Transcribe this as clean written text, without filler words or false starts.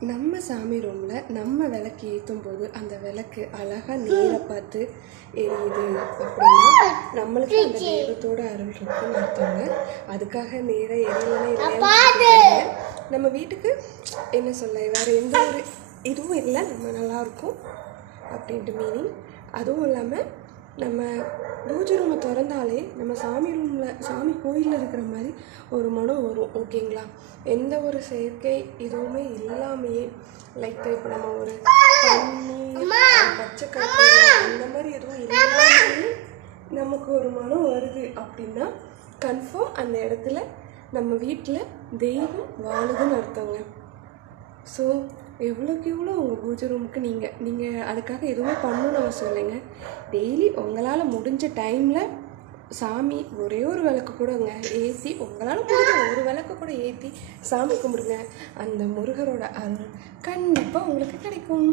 நம்ம சாமி ரூமில் நம்ம விளக்கு ஏற்றும் போது அந்த விளக்கு அழகாக நேரை பார்த்து எரியுது அப்படின்னா நம்மளுக்கு அந்த தெய்வத்தோட அருள் இருக்குன்னு அர்த்தங்க. அதுக்காக நேராக எரியலைன்னா நம்ம வீட்டுக்கு என்ன சொல்ல, வேறு எந்த ஒரு இதுவும் இல்லை, நம்ம நல்லாயிருக்கும் அப்படின்ட்டு மீனிங். அதுவும் இல்லாமல் நம்ம பூஜை ரூமை திறந்தாலே நம்ம சாமி கோயிலில் இருக்கிற மாதிரி ஒரு மனம் வரும். ஓகேங்களா? எந்த ஒரு செயற்கை இதுவுமே இல்லாமையே, லைக் இப்போ நம்ம ஒரு பச்சை கற்பூரம் அந்த மாதிரி எதுவும் இல்லாமையே நமக்கு ஒரு மனம் வருது அப்படின்னா கன்ஃபார்ம் அந்த இடத்துல நம்ம வீட்டில் தெய்வம் வாழுதுன்னு அர்த்தங்க. ஸோ எவ்வளோக்கு எவ்வளோ உங்கள் பூஜை ரூமுக்கு நீங்கள் அதுக்காக எதுவுமே பண்ணணும்னு அவசியம் இல்லைங்க. டெய்லி உங்களால் முடிஞ்ச டைமில் சாமி ஒரே ஒரு விளக்கு கூடங்க ஏற்றி, உங்களால் முடிஞ்ச ஒரு விளக்கு கூட ஏற்றி சாமி கும்பிடுங்க. அந்த முருகரோட அருள் கண்டிப்பாக உங்களுக்கு கிடைக்கும்.